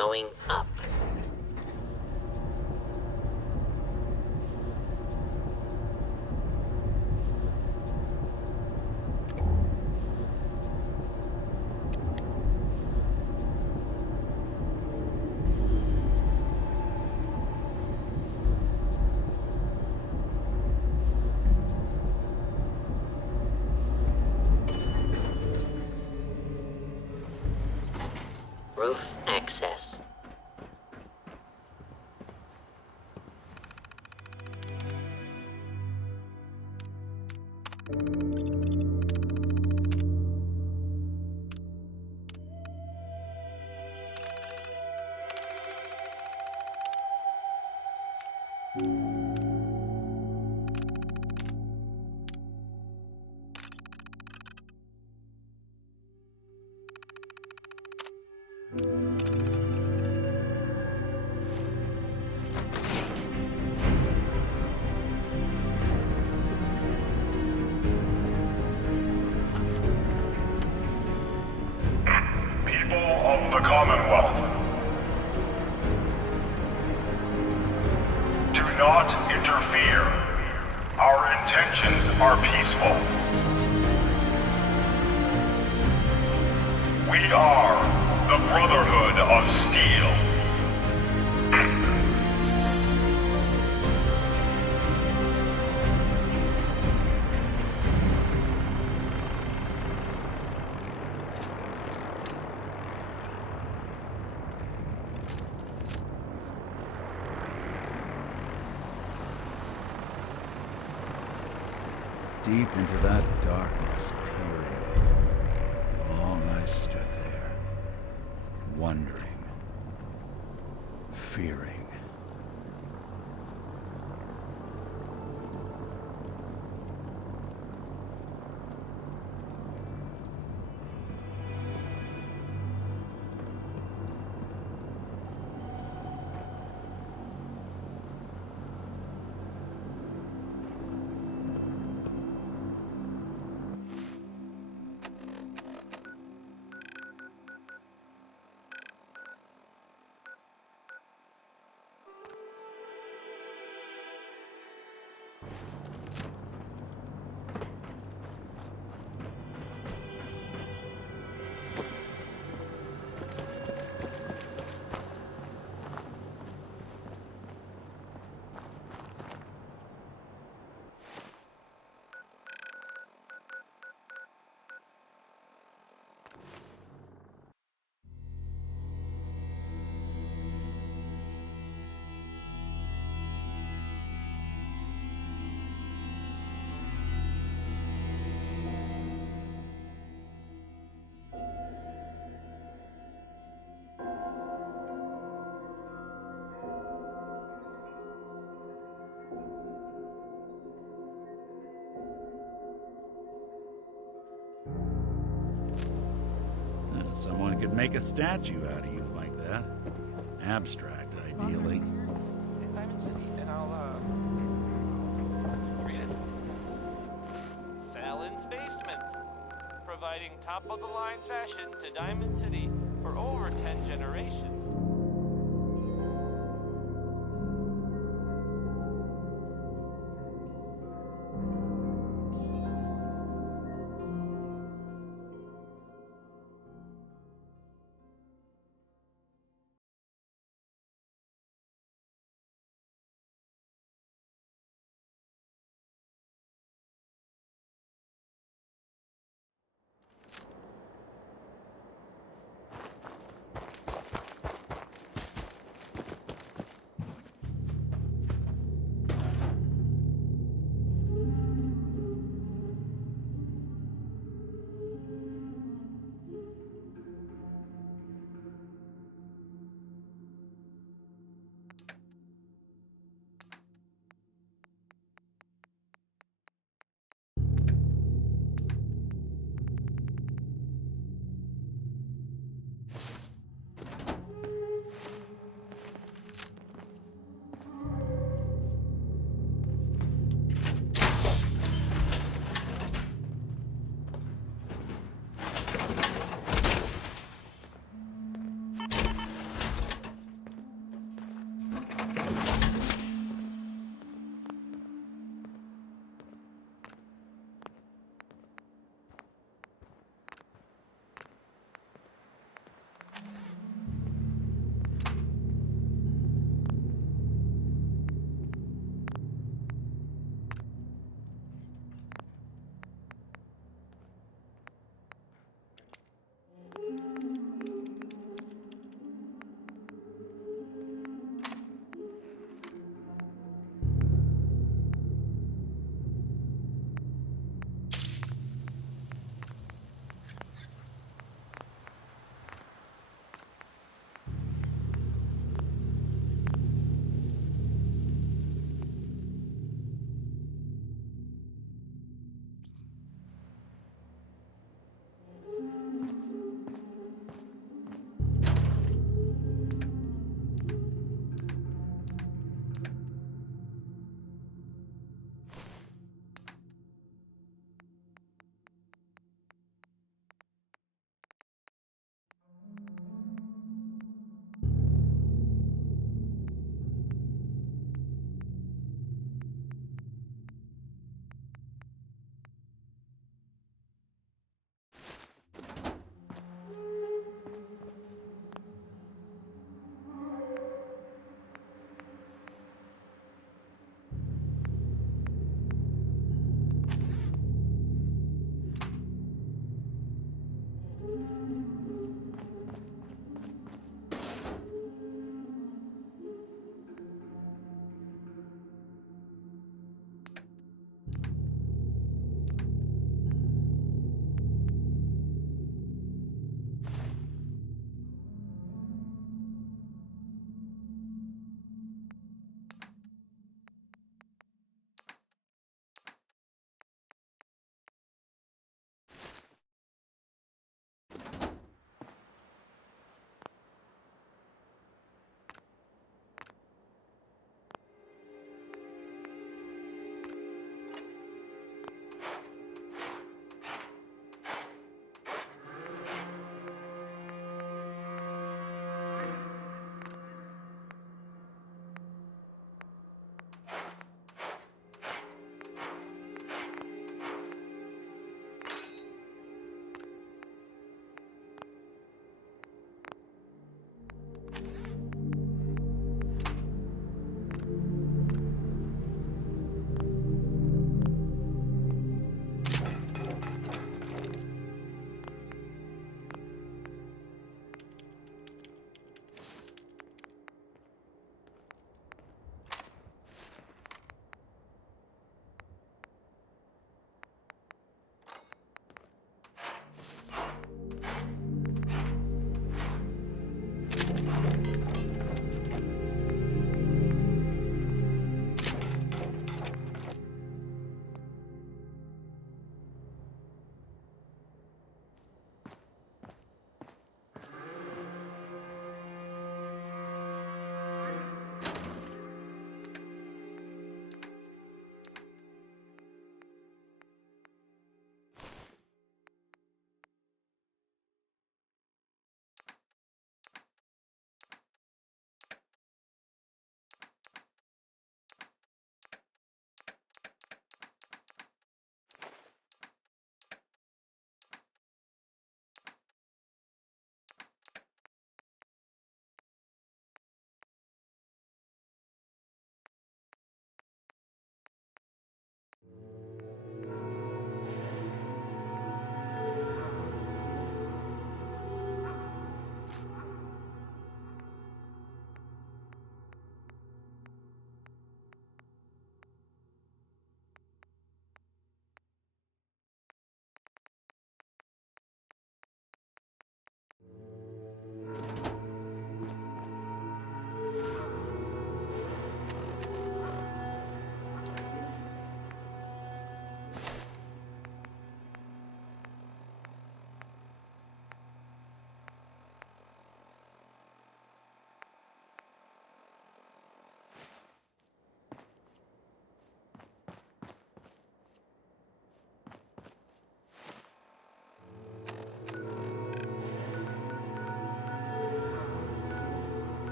going up. Roof access. Of the Commonwealth. Do not interfere. Our intentions are peaceful. We are the Brotherhood of Steel. Deep into that darkness peering. Long I stood there, wondering, fearing. Someone could make a statue out of you like that. Abstract, ideally. Diamond City, and I'll, read it. Fallon's Basement. Providing top-of-the-line fashion to Diamond City for over 10 generations.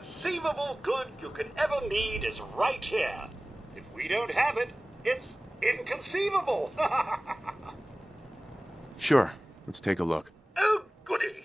conceivable good you could ever need is right here. If we don't have it, it's inconceivable. Sure, let's take a look. Oh, goody.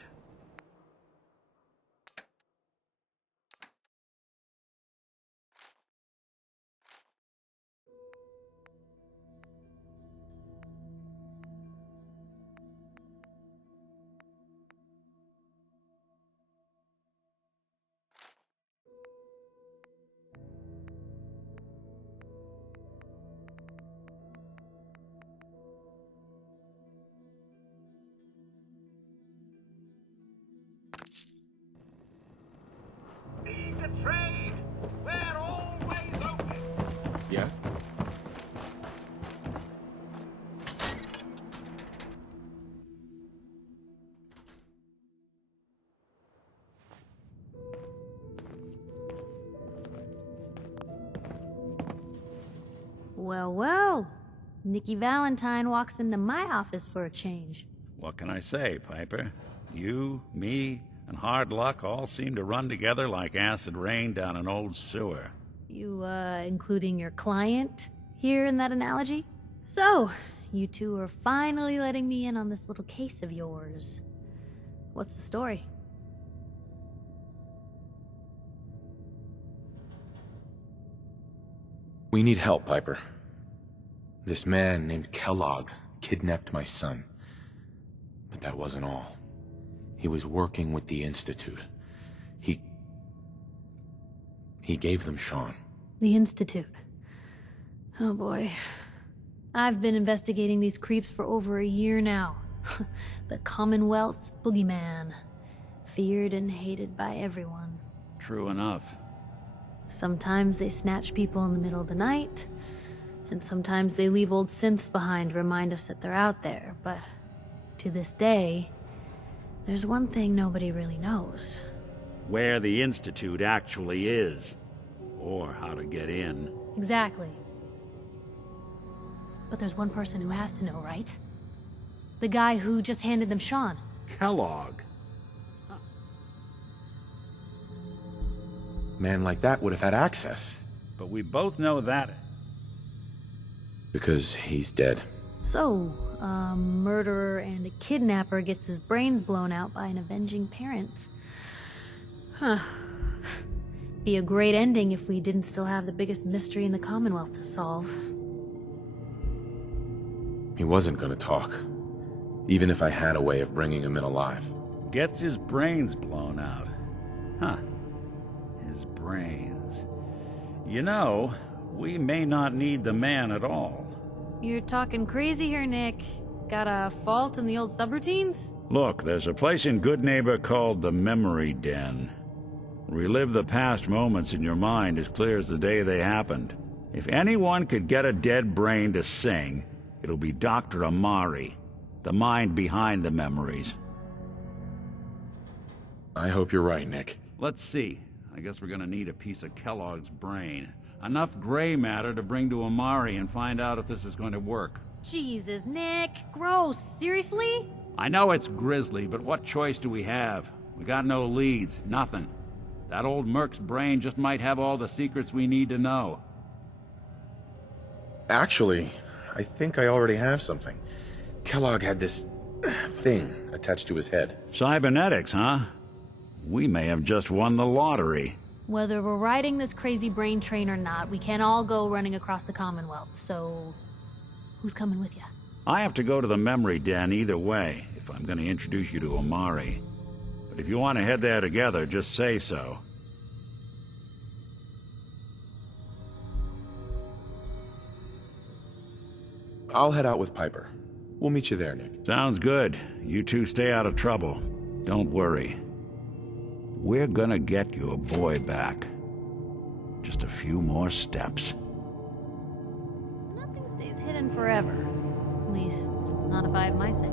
Need to trade. We're always open. Yeah? Well, well. Nikki Valentine walks into my office for a change. What can I say, Piper? You, me, and hard luck all seem to run together like acid rain down an old sewer. You, including your client here in that analogy? So, you two are finally letting me in on this little case of yours. What's the story? We need help, Piper. This man named Kellogg kidnapped my son. But that wasn't all. He was working with the Institute. He gave them Sean. The Institute. Oh boy. I've been investigating these creeps for over a year now. The Commonwealth's boogeyman. Feared and hated by everyone. True enough. Sometimes they snatch people in the middle of the night, and sometimes they leave old synths behind to remind us that they're out there, but to this day, there's one thing nobody really knows. Where the Institute actually is. Or how to get in. Exactly. But there's one person who has to know, right? The guy who just handed them Sean. Kellogg. Man like that would have had access. But we both know that. Because he's dead. So, a murderer and a kidnapper gets his brains blown out by an avenging parent. Huh. Be a great ending if we didn't still have the biggest mystery in the Commonwealth to solve. He wasn't gonna talk. Even if I had a way of bringing him in alive. Gets his brains blown out. Huh. His brains. You know, we may not need the man at all. You're talking crazy here, Nick. Got a fault in the old subroutines? Look, there's a place in Good Neighbor called the Memory Den. Relive the past moments in your mind as clear as the day they happened. If anyone could get a dead brain to sing, it'll be Dr. Amari, the mind behind the memories. I hope you're right, Nick. Let's see. I guess we're gonna need a piece of Kellogg's brain. Enough gray matter to bring to Amari and find out if this is going to work. Jesus, Nick. Gross. Seriously? I know it's grisly, but what choice do we have? We got no leads, nothing. That old Merc's brain just might have all the secrets we need to know. Actually, I think I already have something. Kellogg had this thing attached to his head. Cybernetics, huh? We may have just won the lottery. Whether we're riding this crazy brain train or not, we can't all go running across the Commonwealth, so... who's coming with you? I have to go to the Memory Den either way, if I'm going to introduce you to Amari. But if you want to head there together, just say so. I'll head out with Piper. We'll meet you there, Nick. Sounds good. You two stay out of trouble. Don't worry. We're gonna get your boy back. Just a few more steps. Nothing stays hidden forever. At least, not if I have my say.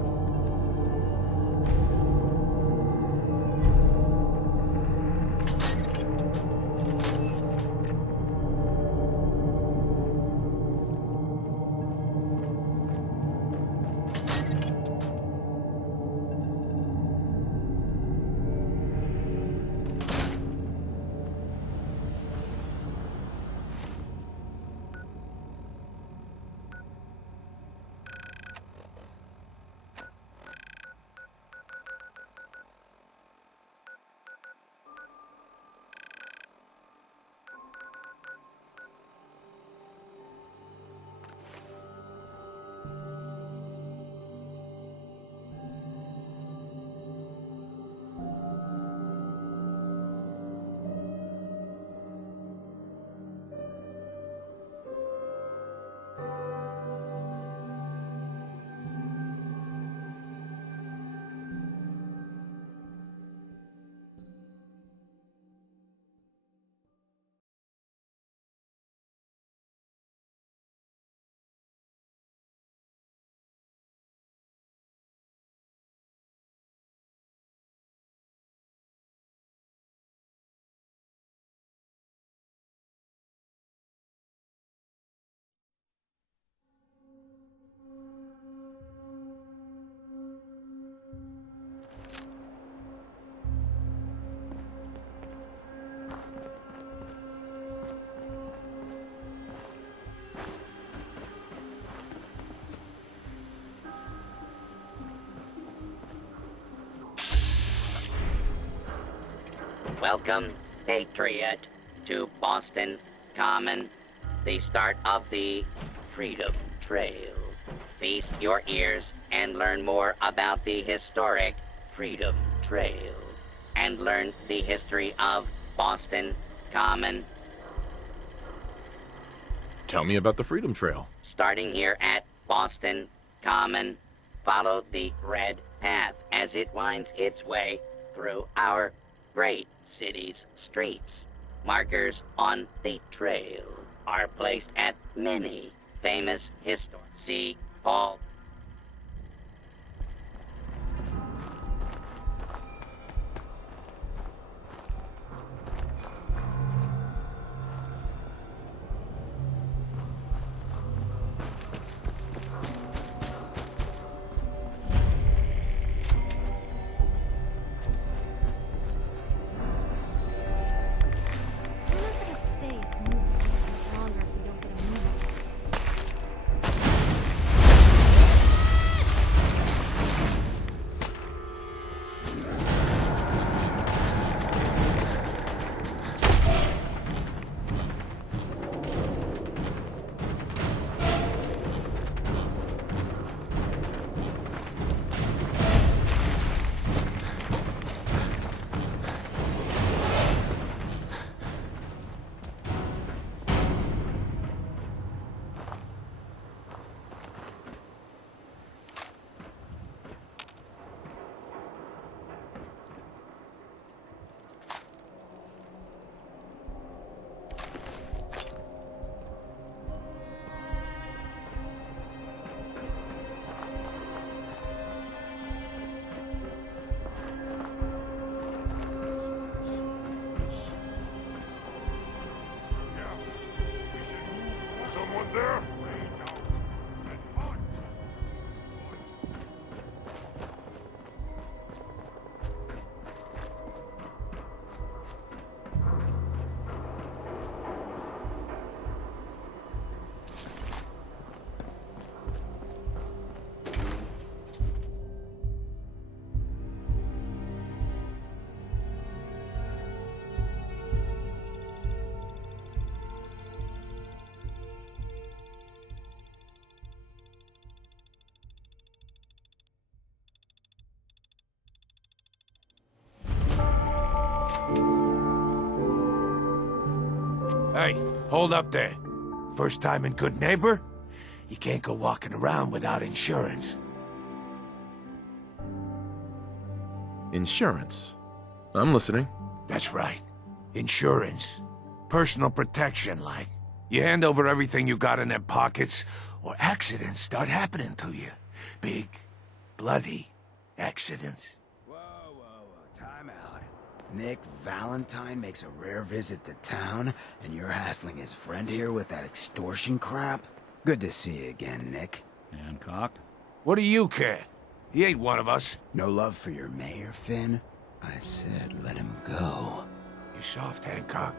Welcome, Patriot, to Boston Common, the start of the Freedom Trail. Feast your ears and learn more about the historic Freedom Trail, and learn the history of Boston Common. Tell me about the Freedom Trail. Starting here at Boston Common, follow the red path as it winds its way through our great city's streets. Markers on the trail are placed at many famous historic St. Paul. We're not gonna stay smooth sailing much longer if we don't get a move on. Someone there? Hey, hold up there. First time in Good Neighbor? You can't go walking around without insurance. Insurance. I'm listening. That's right. Insurance. Personal protection, like. You hand over everything you got in them pockets, or accidents start happening to you. Big, bloody accidents. Whoa, time out. Nick Valentine makes a rare visit to town, and you're hassling his friend here with that extortion crap? Good to see you again, Nick. Hancock? What do you care? He ain't one of us. No love for your mayor, Finn? I said let him go. You soft, Hancock.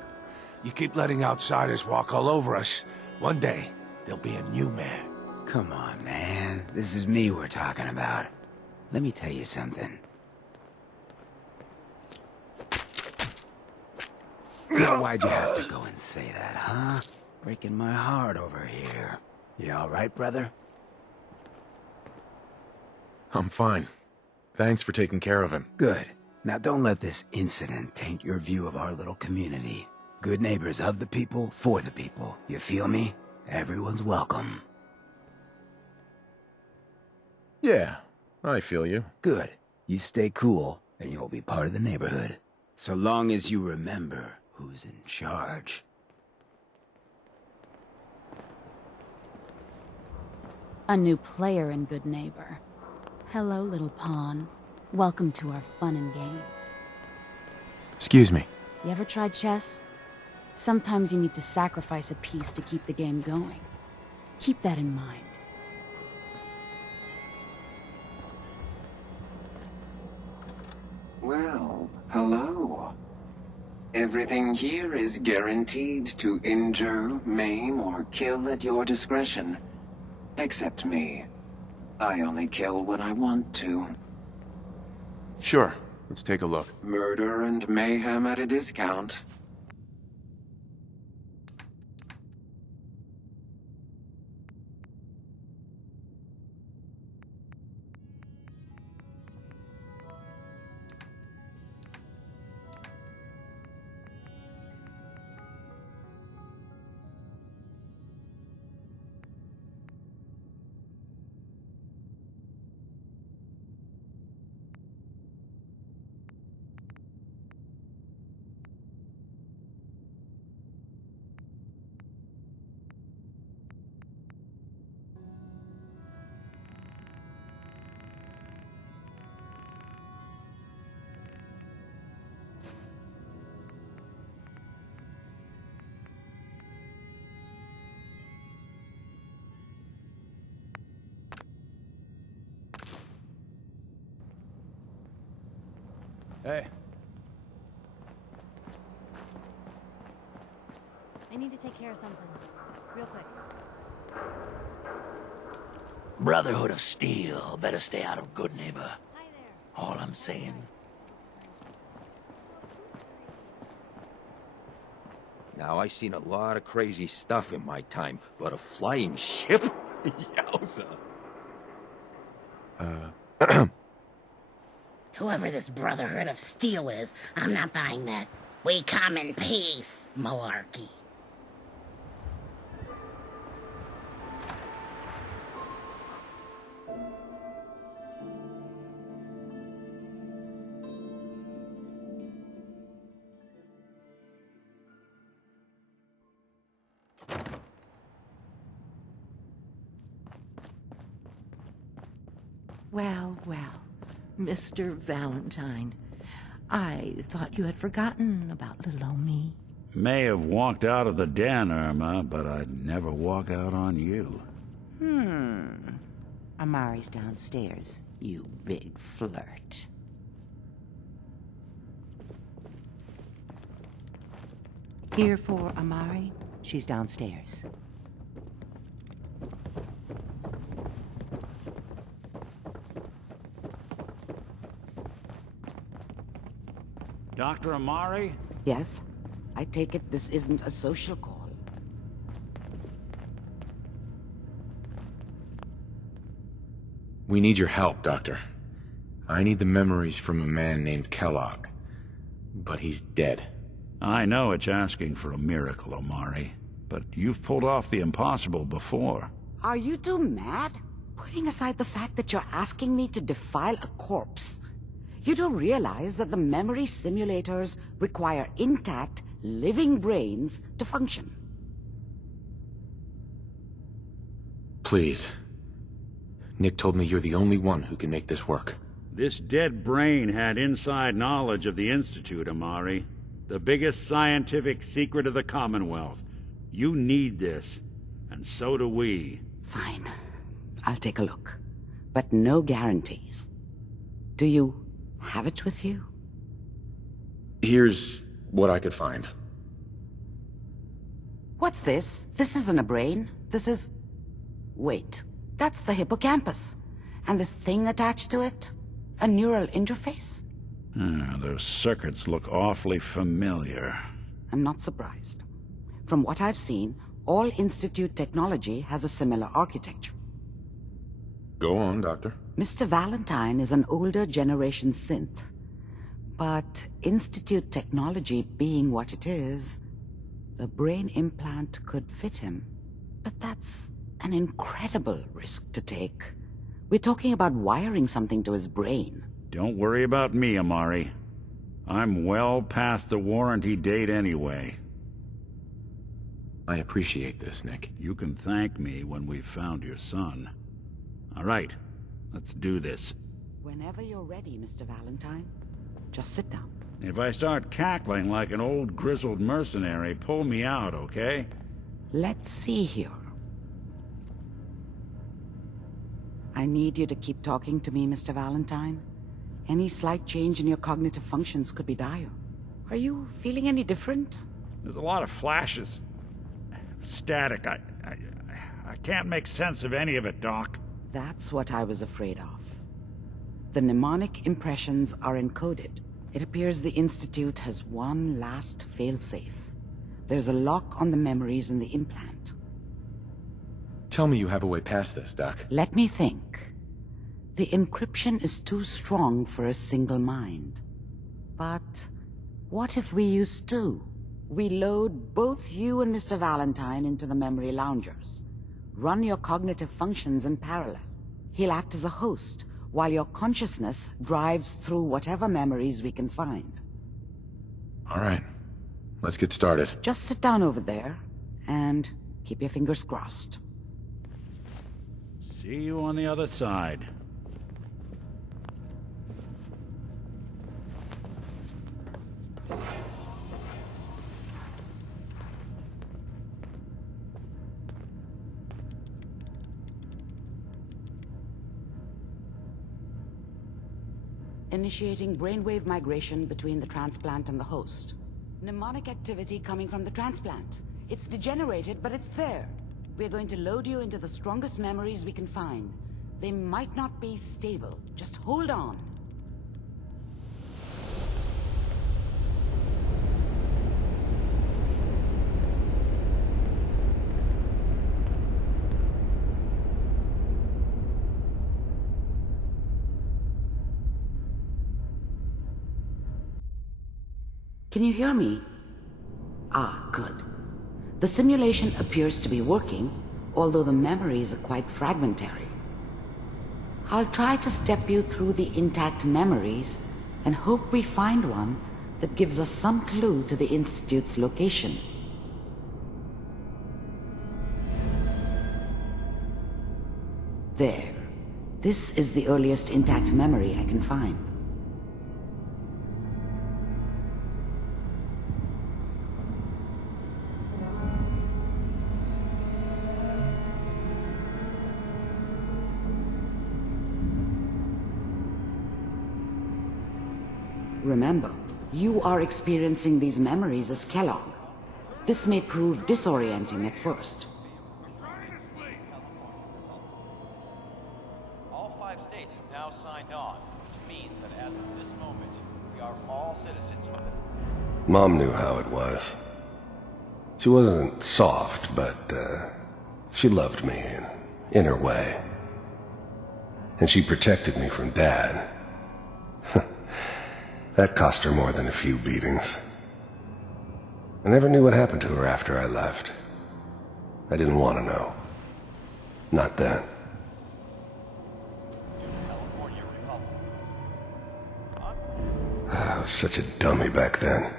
You keep letting outsiders walk all over us. One day, there'll be a new man. Come on, man. This is me we're talking about. Let me tell you something. Now, why'd you have to go and say that, huh? Breaking my heart over here. You all right, brother? I'm fine. Thanks for taking care of him. Good. Now don't let this incident taint your view of our little community. Good neighbors of the people, for the people. You feel me? Everyone's welcome. Yeah, I feel you. Good. You stay cool, and you'll be part of the neighborhood. So long as you remember who's in charge. A new player in Good Neighbor. Hello, little pawn. Welcome to our fun and games. Excuse me. You ever tried chess? Sometimes you need to sacrifice a piece to keep the game going. Keep that in mind. Well, hello. Everything here is guaranteed to injure, maim, or kill at your discretion. Except me. I only kill when I want to. Sure. Let's take a look. Murder and mayhem at a discount. Hey. I need to take care of something. Real quick. Brotherhood of Steel. Better stay out of Good Neighbor. Hi there. All I'm saying. Now, I've seen a lot of crazy stuff in my time, but a flying ship? Yowza. Whoever this Brotherhood of Steel is, I'm not buying that. We come in peace, malarkey. Well, well, Mr. Valentine. I thought you had forgotten about little old me. May have walked out of the den, Irma, but I'd never walk out on you. Amari's downstairs, you big flirt. Here for Amari? She's downstairs. Dr. Amari? Yes? I take it this isn't a social call. We need your help, Doctor. I need the memories from a man named Kellogg. But he's dead. I know it's asking for a miracle, Amari, but you've pulled off the impossible before. Are you two mad? Putting aside the fact that you're asking me to defile a corpse, you do realize that the memory simulators require intact, living brains to function. Please. Nick told me you're the only one who can make this work. This dead brain had inside knowledge of the Institute, Amari. The biggest scientific secret of the Commonwealth. You need this, and so do we. Fine. I'll take a look. But no guarantees. Do you have it with you? Here's what I could find. What's this? This isn't a brain. This is... Wait. That's the hippocampus. And this thing attached to it? A neural interface? Those circuits look awfully familiar. I'm not surprised. From what I've seen, all Institute technology has a similar architecture. Go on, Doctor. Mr. Valentine is an older generation synth. But Institute technology being what it is, the brain implant could fit him. But that's an incredible risk to take. We're talking about wiring something to his brain. Don't worry about me, Amari. I'm well past the warranty date anyway. I appreciate this, Nick. You can thank me when we've found your son. All right, let's do this. Whenever you're ready, Mr. Valentine. Just sit down. If I start cackling like an old grizzled mercenary, pull me out, okay? Let's see here. I need you to keep talking to me, Mr. Valentine. Any slight change in your cognitive functions could be dire. Are you feeling any different? There's a lot of flashes. Static. I can't make sense of any of it, Doc. That's what I was afraid of. The mnemonic impressions are encoded. It appears the Institute has one last failsafe. There's a lock on the memories in the implant. Tell me you have a way past this, Doc. Let me think. The encryption is too strong for a single mind. But what if we use two? We load both you and Mr. Valentine into the memory loungers. Run your cognitive functions in parallel. He'll act as a host, while your consciousness drives through whatever memories we can find. All right. Let's get started. Just sit down over there, and keep your fingers crossed. See you on the other side. Initiating brainwave migration between the transplant and the host. Mnemonic activity coming from the transplant. It's degenerated, but it's there. We're going to load you into the strongest memories we can find. They might not be stable. Just hold on. Can you hear me? Ah, good. The simulation appears to be working, although the memories are quite fragmentary. I'll try to step you through the intact memories and hope we find one that gives us some clue to the Institute's location. There. This is the earliest intact memory I can find. Remember, you are experiencing these memories as Kellogg. This may prove disorienting at first. All 5 states have now signed on, which means that as of this moment, we are all citizens of it. Mom knew how it was. She wasn't soft, but she loved me in her way. And she protected me from Dad. That cost her more than a few beatings. I never knew what happened to her after I left. I didn't want to know. Not then. I was such a dummy back then.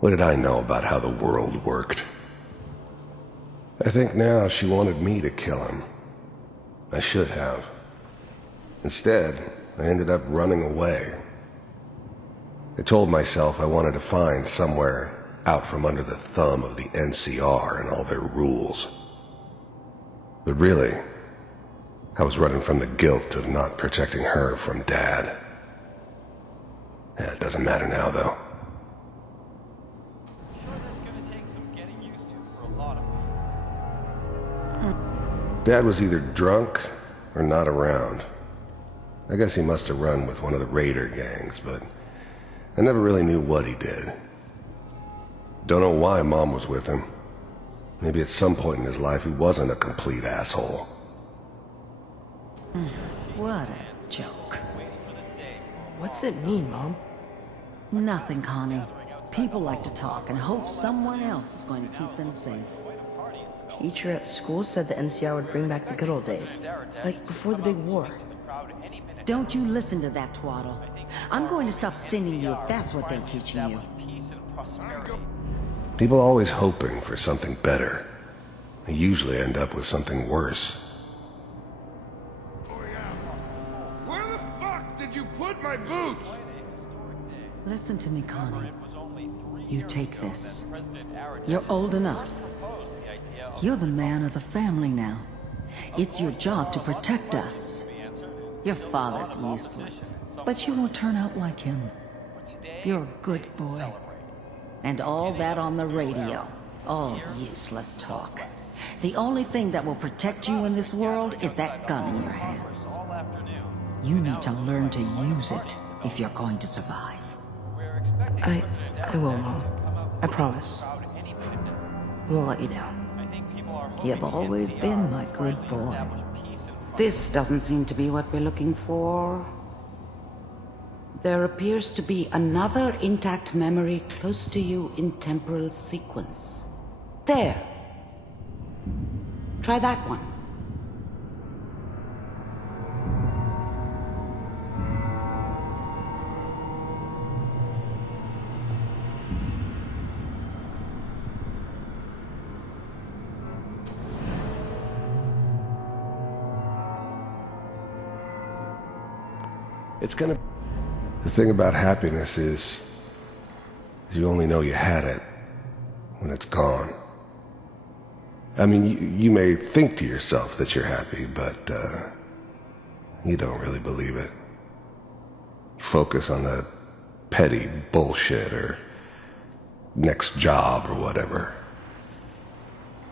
What did I know about how the world worked? I think now she wanted me to kill him. I should have. Instead, I ended up running away. I told myself I wanted to find somewhere out from under the thumb of the NCR and all their rules. But really, I was running from the guilt of not protecting her from Dad. Yeah, it doesn't matter now, though. Dad was either drunk or not around. I guess he must have run with one of the raider gangs, but I never really knew what he did. Don't know why Mom was with him. Maybe at some point in his life he wasn't a complete asshole. What a joke. What's it mean, Mom? Nothing, Connie. People like to talk and hope someone else is going to keep them safe. Teacher at school said the NCR would bring back the good old days. Like before the big war. Don't you listen to that twaddle. I'm going to stop sending you if that's what they're teaching you. People always hoping for something better. They usually end up with something worse. Where the fuck did you put my boots? Listen to me, Connie. You take this. You're old enough. You're the man of the family now. It's your job to protect us. Your father's useless, but you won't turn out like him. You're a good boy. And all that on the radio, all useless talk. The only thing that will protect you in this world is that gun in your hands. You need to learn to use it if you're going to survive. I will, Mom. I promise. I won't let you down. You've always been my good boy. This doesn't seem to be what we're looking for. There appears to be another intact memory close to you in temporal sequence. There. Try that one. It's gonna... The thing about happiness is you only know you had it when it's gone. I mean, you may think to yourself that you're happy, but you don't really believe it. You focus on the petty bullshit or next job or whatever.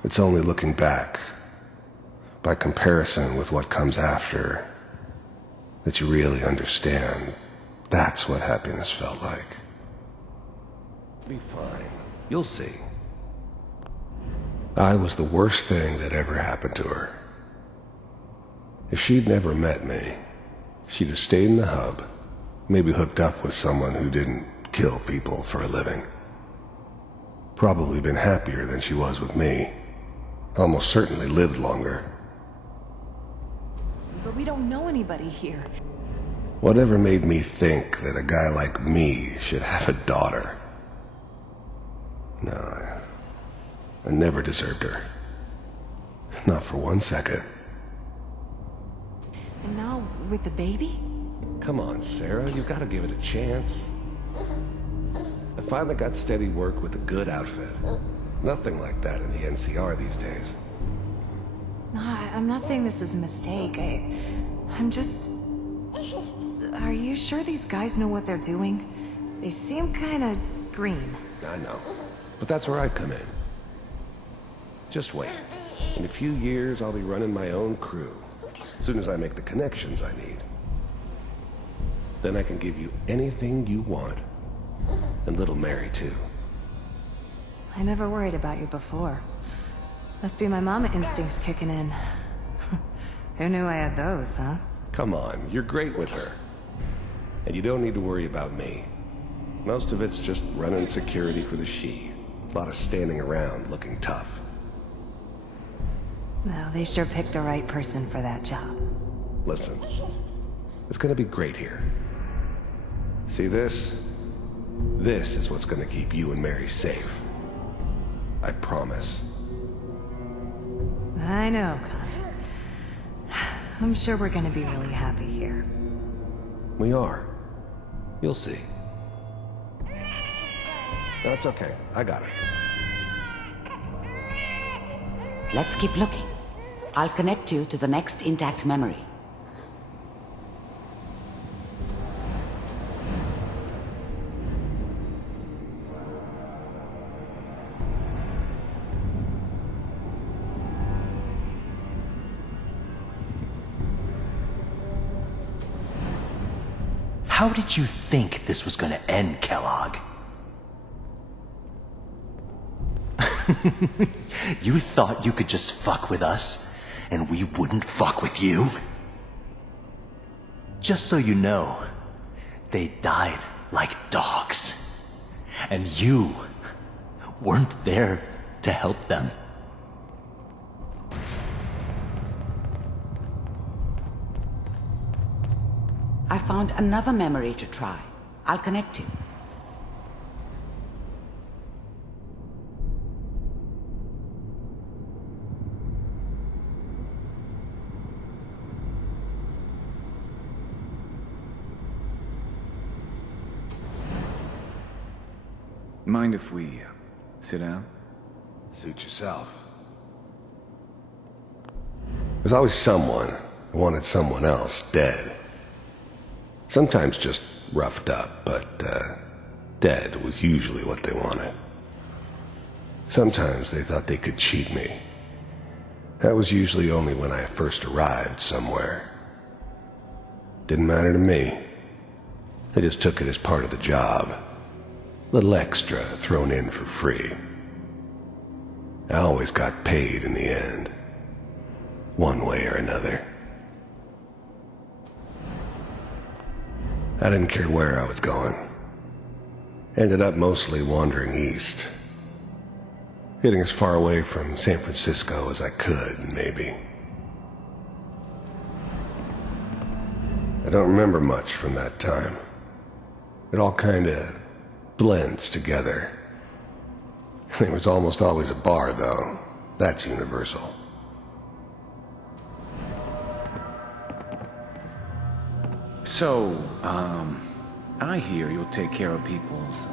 It's only looking back, by comparison with what comes after, that you really understand. That's what happiness felt like. Be fine. You'll see. I was the worst thing that ever happened to her. If she'd never met me, she'd have stayed in the hub, maybe hooked up with someone who didn't kill people for a living. Probably been happier than she was with me. Almost certainly lived longer. But we don't know anybody here. Whatever made me think that a guy like me should have a daughter? No, I never deserved her. Not for 1 second. And now, with the baby? Come on, Sarah, you've got to give it a chance. I finally got steady work with a good outfit. Nothing like that in the NCR these days. No, I'm not saying this was a mistake. I'm just... Are you sure these guys know what they're doing? They seem kinda green. I know. But that's where I come in. Just wait. In a few years, I'll be running my own crew. As soon as I make the connections I need. Then I can give you anything you want. And little Mary, too. I never worried about you before. Must be my mama instincts kicking in. Who knew I had those, huh? Come on, you're great with her. And you don't need to worry about me. Most of it's just running security for the she. A lot of standing around looking tough. Well, they sure picked the right person for that job. Listen, it's gonna be great here. See this? This is what's gonna keep you and Mary safe. I promise. I know, Connor. I'm sure we're gonna be really happy here. We are. You'll see. That's okay. I got it. Let's keep looking. I'll connect you to the next intact memory. How did you think this was gonna end, Kellogg? You thought you could just fuck with us, and we wouldn't fuck with you? Just so you know, they died like dogs. And you weren't there to help them. I found another memory to try. I'll connect you. Mind if we sit down? Suit yourself. There's always someone who wanted someone else dead. Sometimes just roughed up, but dead was usually what they wanted. Sometimes they thought they could cheat me. That was usually only when I first arrived somewhere. Didn't matter to me. I just took it as part of the job. Little extra thrown in for free. I always got paid in the end. One way or another. I didn't care where I was going. Ended up mostly wandering east. Getting as far away from San Francisco as I could, maybe. I don't remember much from that time. It all kinda blends together. There was almost always a bar, though. That's universal. So, I hear you'll take care of people's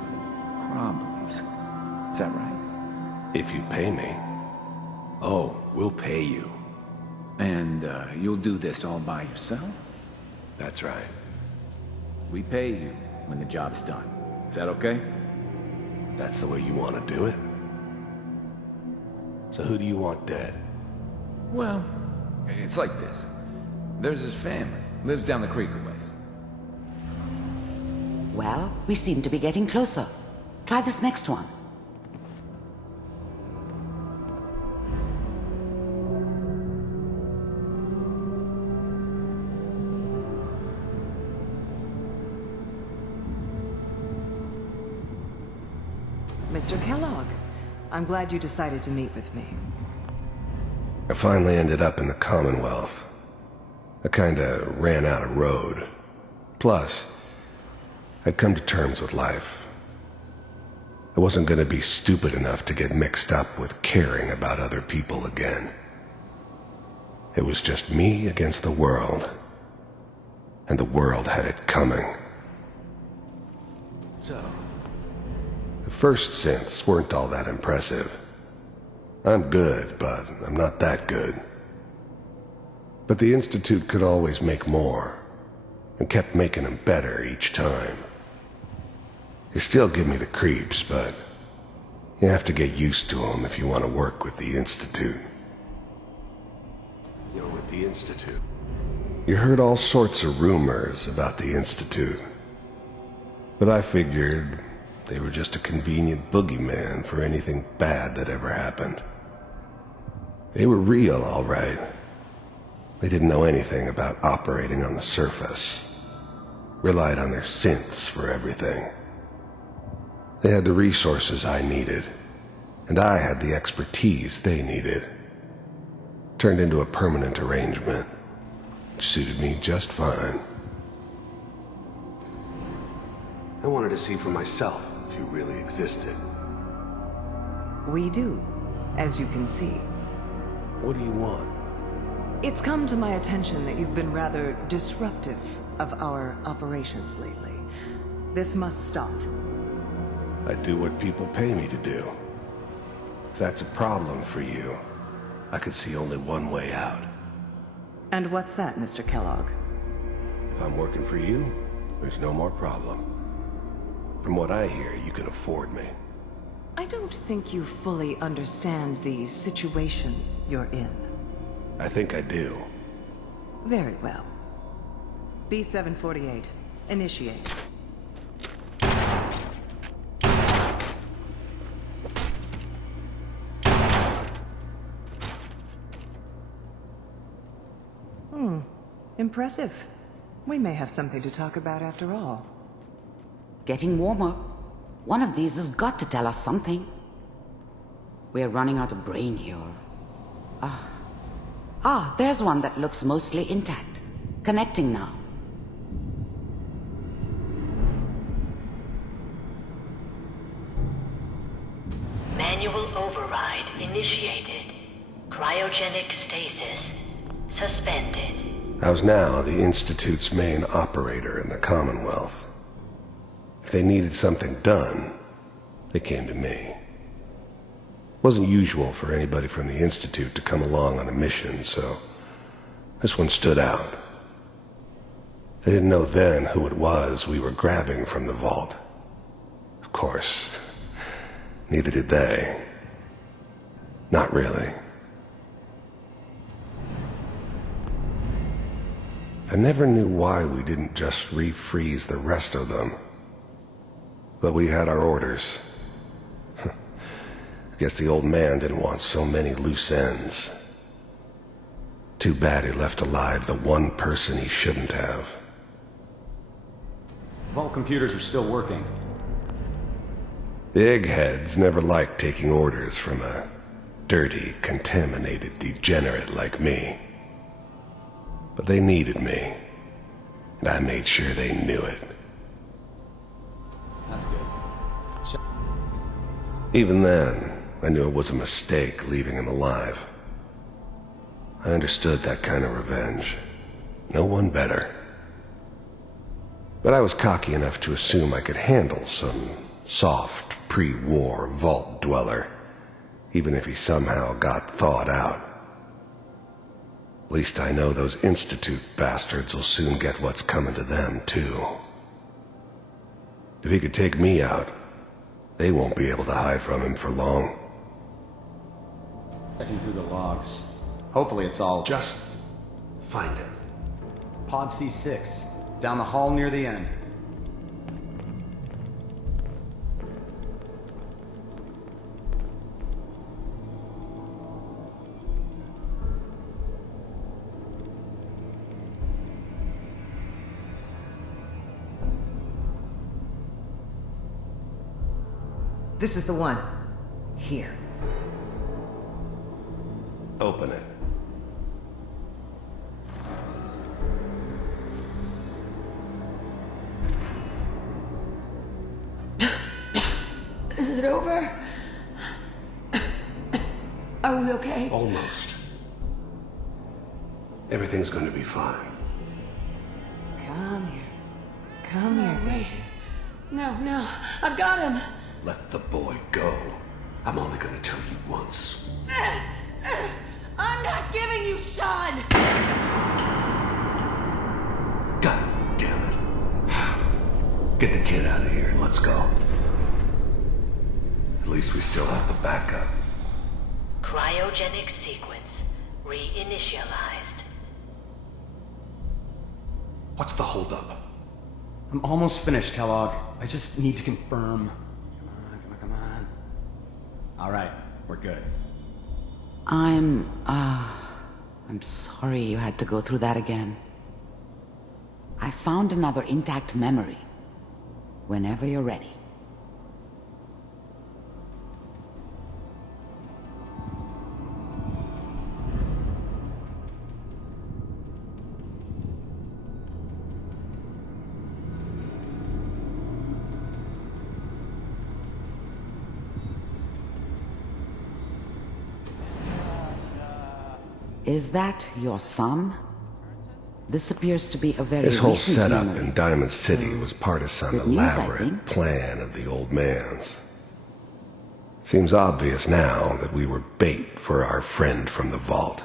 problems. Is that right? If you pay me. Oh, we'll pay you. And, you'll do this all by yourself? That's right. We pay you when the job's done. Is that okay? That's the way you want to do it? So who do you want dead? Well, it's like this. There's his family. Lives down the creek a ways. Well, we seem to be getting closer. Try this next one. Mr. Kellogg, I'm glad you decided to meet with me. I finally ended up in the Commonwealth. I kinda ran out of road. Plus, I'd come to terms with life. I wasn't gonna be stupid enough to get mixed up with caring about other people again. It was just me against the world. And the world had it coming. So, the first synths weren't all that impressive. I'm good, but I'm not that good. But the Institute could always make more, and kept making them better each time. They still give me the creeps, but you have to get used to them if you want to work with the Institute. You're with the Institute? You heard all sorts of rumors about the Institute. But I figured they were just a convenient boogeyman for anything bad that ever happened. They were real, all right. They didn't know anything about operating on the surface. Relied on their synths for everything. They had the resources I needed, and I had the expertise they needed. Turned into a permanent arrangement, which suited me just fine. I wanted to see for myself if you really existed. We do, as you can see. What do you want? It's come to my attention that you've been rather disruptive of our operations lately. This must stop. I do what people pay me to do. If that's a problem for you, I could see only one way out. And what's that, Mr. Kellogg? If I'm working for you, there's no more problem. From what I hear, you can afford me. I don't think you fully understand the situation you're in. I think I do. Very well. B-748, initiate. Impressive. We may have something to talk about after all. Getting warmer. One of these has got to tell us something. We're running out of brain here. There's one that looks mostly intact. Connecting now. Manual override initiated. Cryogenic stasis suspended. I was now the Institute's main operator in the Commonwealth. If they needed something done, they came to me. It wasn't usual for anybody from the Institute to come along on a mission, so this one stood out. I didn't know then who it was we were grabbing from the vault. Of course, neither did they. Not really. I never knew why we didn't just refreeze the rest of them. But we had our orders. I guess the old man didn't want so many loose ends. Too bad he left alive the one person he shouldn't have. Vault computers are still working. The eggheads never liked taking orders from a dirty, contaminated degenerate like me. But they needed me, and I made sure they knew it. That's good. Even then, I knew it was a mistake leaving him alive. I understood that kind of revenge. No one better. But I was cocky enough to assume I could handle some soft, pre-war vault dweller, even if he somehow got thawed out. At least I know those Institute bastards will soon get what's coming to them, too. If he could take me out, they won't be able to hide from him for long. Checking through the logs. Hopefully it's all... Just find it. Pod C6, down the hall near the end. This is the one. Here. Open it. Is it over? Are we okay? Almost. Everything's going to be fine. Come here. Come here. Wait. No. I've got him. Let the boy go. I'm only going to tell you once. I'm not giving you Sean! God damn it. Get the kid out of here and let's go. At least we still have the backup. Cryogenic sequence reinitialized. What's the holdup? I'm almost finished, Kellogg. I just need to confirm. Come on. All right, we're good. I'm sorry you had to go through that again. I found another intact memory. Whenever you're ready. Is that your son? This appears to be a very This whole recent setup memory. in Diamond City was part of some Good news, I elaborate think. plan of the old man's. Seems obvious now that we were bait for our friend from the vault.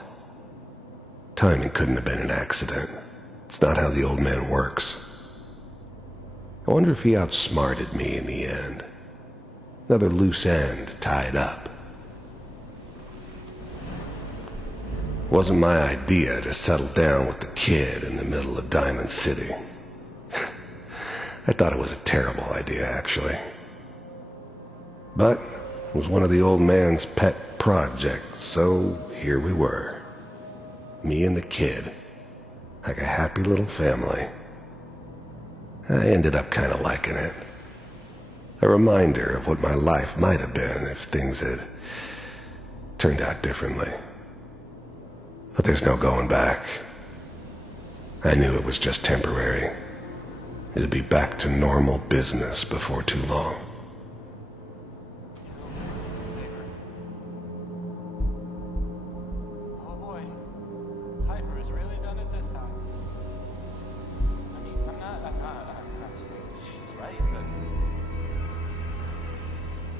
Timing couldn't have been an accident. It's not how the old man works. I wonder if he outsmarted me in the end. Another loose end tied up. Wasn't my idea to settle down with the kid in the middle of Diamond City. I thought it was a terrible idea, actually. But it was one of the old man's pet projects, so here we were. Me and the kid, like a happy little family. I ended up kind of liking it. A reminder of what my life might have been if things had turned out differently. But there's no going back. I knew it was just temporary. It'd be back to normal business before too long. Oh boy, Hyper has really done it this time. I mean, I'm not saying she's right, but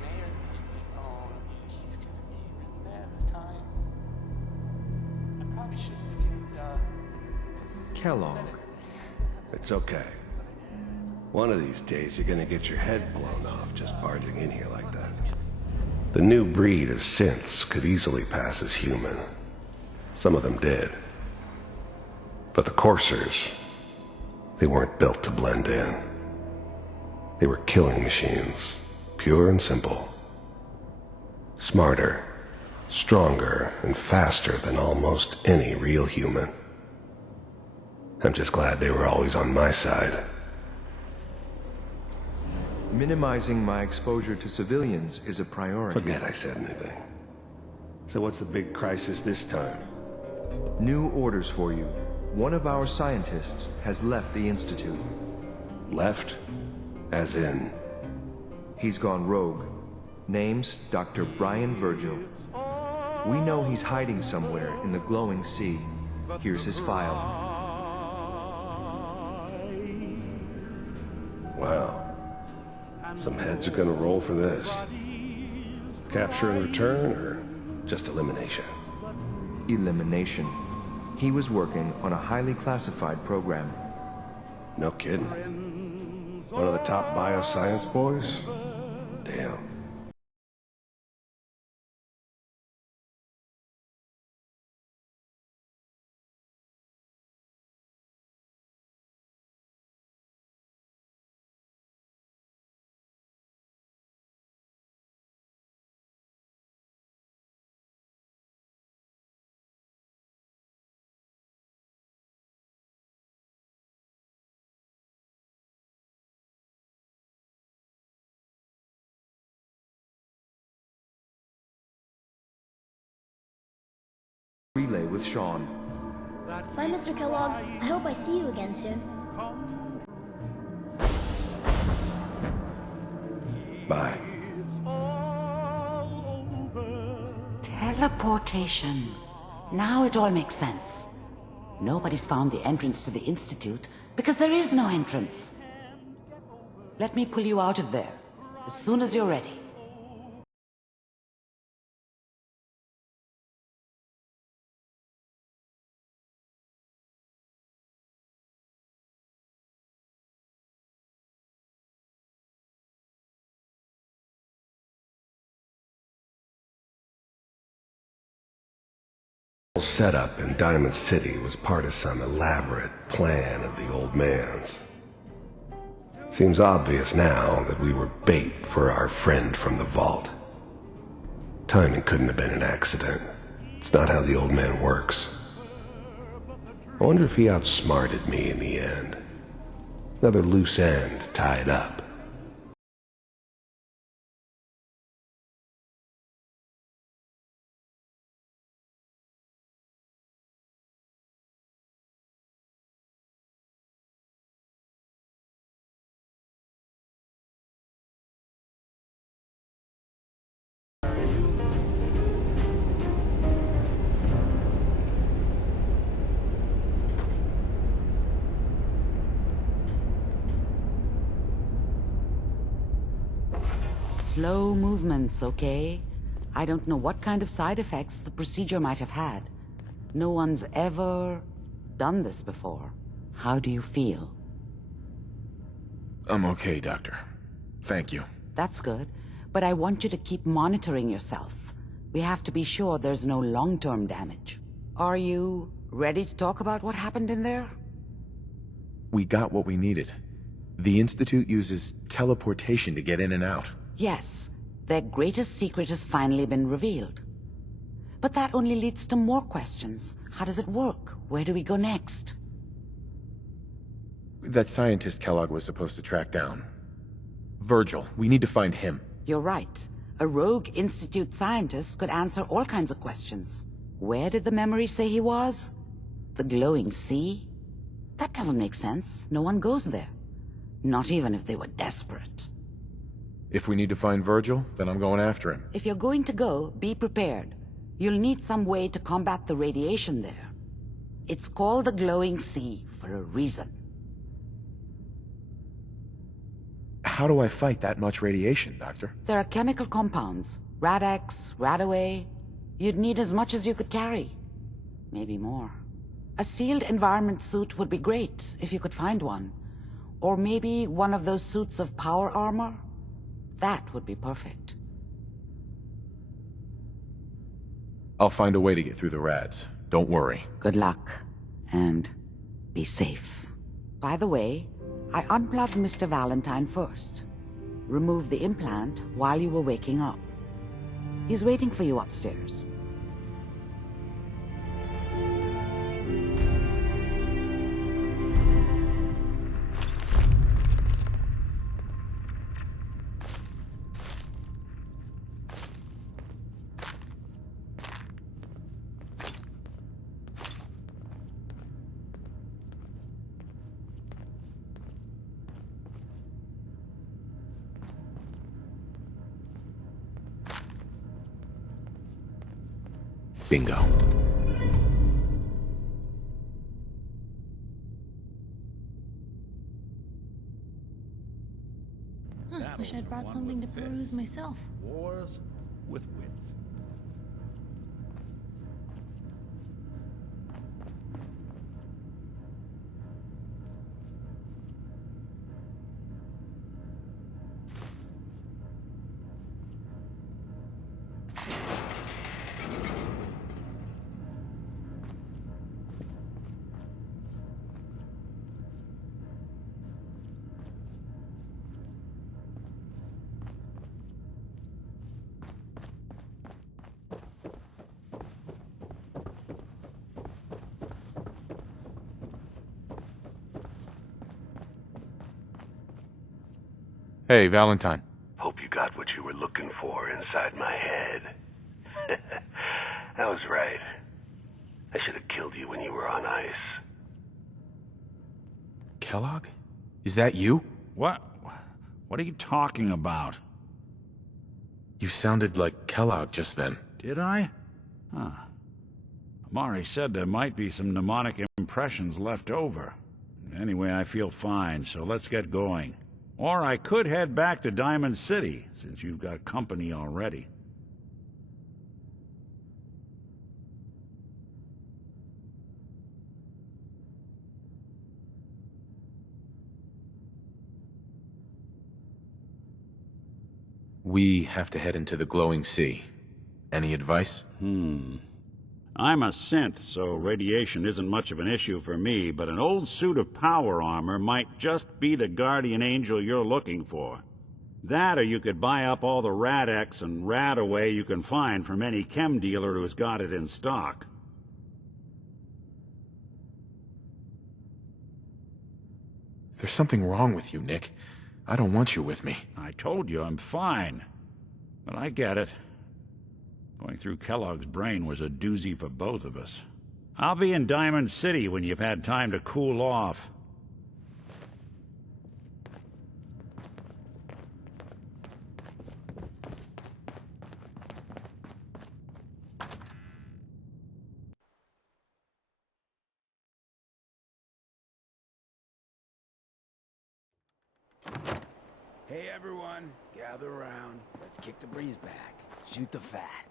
Mayor, oh, he's gonna be really bad this time. I probably shouldn't have Kellogg. It's okay. One of these days you're gonna get your head blown off just barging in here like that. The new breed of synths could easily pass as human. Some of them did. But the coursers, They weren't built to blend in. They were killing machines, pure and simple. Smarter, stronger, and faster than almost any real human. I'm just glad they were always on my side. Minimizing my exposure to civilians is a priority. Forget I said anything. So what's the big crisis this time? New orders for you. One of our scientists has left the Institute. Left? As in? He's gone rogue. Name's Dr. Brian Virgil. We know he's hiding somewhere in the glowing sea. Here's his file. Wow. Some heads are gonna roll for this. Capture and return, or just elimination? Elimination. He was working on a highly classified program. No kidding. One of the top bioscience boys? Damn. Relay with Sean. Bye, Mr. Kellogg. I hope I see you again soon. Bye. Teleportation. Now it all makes sense. Nobody's found the entrance to the Institute because there is no entrance. Let me pull you out of there as soon as you're ready. Setup in Diamond City was part of some elaborate plan of the old man's. Seems obvious now that we were bait for our friend from the vault. Timing couldn't have been an accident. It's not how the old man works. I wonder if he outsmarted me in the end. Another loose end tied up. Slow movements, okay? I don't know what kind of side effects the procedure might have had. No one's ever done this before. How do you feel? I'm okay, Doctor. Thank you. That's good, but I want you to keep monitoring yourself. We have to be sure there's no long-term damage. Are you ready to talk about what happened in there? We got what we needed. The Institute uses teleportation to get in and out. Yes, their greatest secret has finally been revealed. But that only leads to more questions. How does it work? Where do we go next? That scientist Kellogg was supposed to track down. Virgil, we need to find him. You're right. A rogue Institute scientist could answer all kinds of questions. Where did the memory say he was? The glowing sea? That doesn't make sense. No one goes there. Not even if they were desperate. If we need to find Virgil, then I'm going after him. If you're going to go, be prepared. You'll need some way to combat the radiation there. It's called the glowing sea for a reason. How do I fight that much radiation, Doctor? There are chemical compounds. Rad-X, Radaway. You'd need as much as you could carry. Maybe more. A sealed environment suit would be great, if you could find one. Or maybe one of those suits of power armor? That would be perfect. I'll find a way to get through the rads. Don't worry. Good luck. And be safe. By the way, I unplugged Mr. Valentine first. Removed the implant while you were waking up. He's waiting for you upstairs. Bingo. Wish I'd brought something to peruse myself. Wars with wits. Hey, Valentine. Hope you got what you were looking for inside my head. I was right. I should have killed you when you were on ice. Kellogg? Is that you? What? What are you talking about? You sounded like Kellogg just then. Did I? Huh. Amari said there might be some mnemonic impressions left over. Anyway, I feel fine, so let's get going. Or I could head back to Diamond City, since you've got company already. We have to head into the glowing sea. Any advice? I'm a synth, so radiation isn't much of an issue for me, but an old suit of power armor might just be the guardian angel you're looking for. That, or you could buy up all the Rad-X and Rad-Away you can find from any chem dealer who's got it in stock. There's something wrong with you, Nick. I don't want you with me. I told you I'm fine. But I get it. Going through Kellogg's brain was a doozy for both of us. I'll be in Diamond City when you've had time to cool off. Hey everyone, gather around. Let's kick the breeze back. Shoot the fat.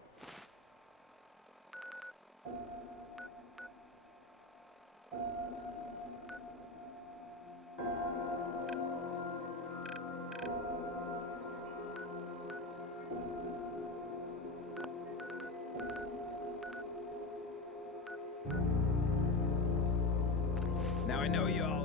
Now I know y'all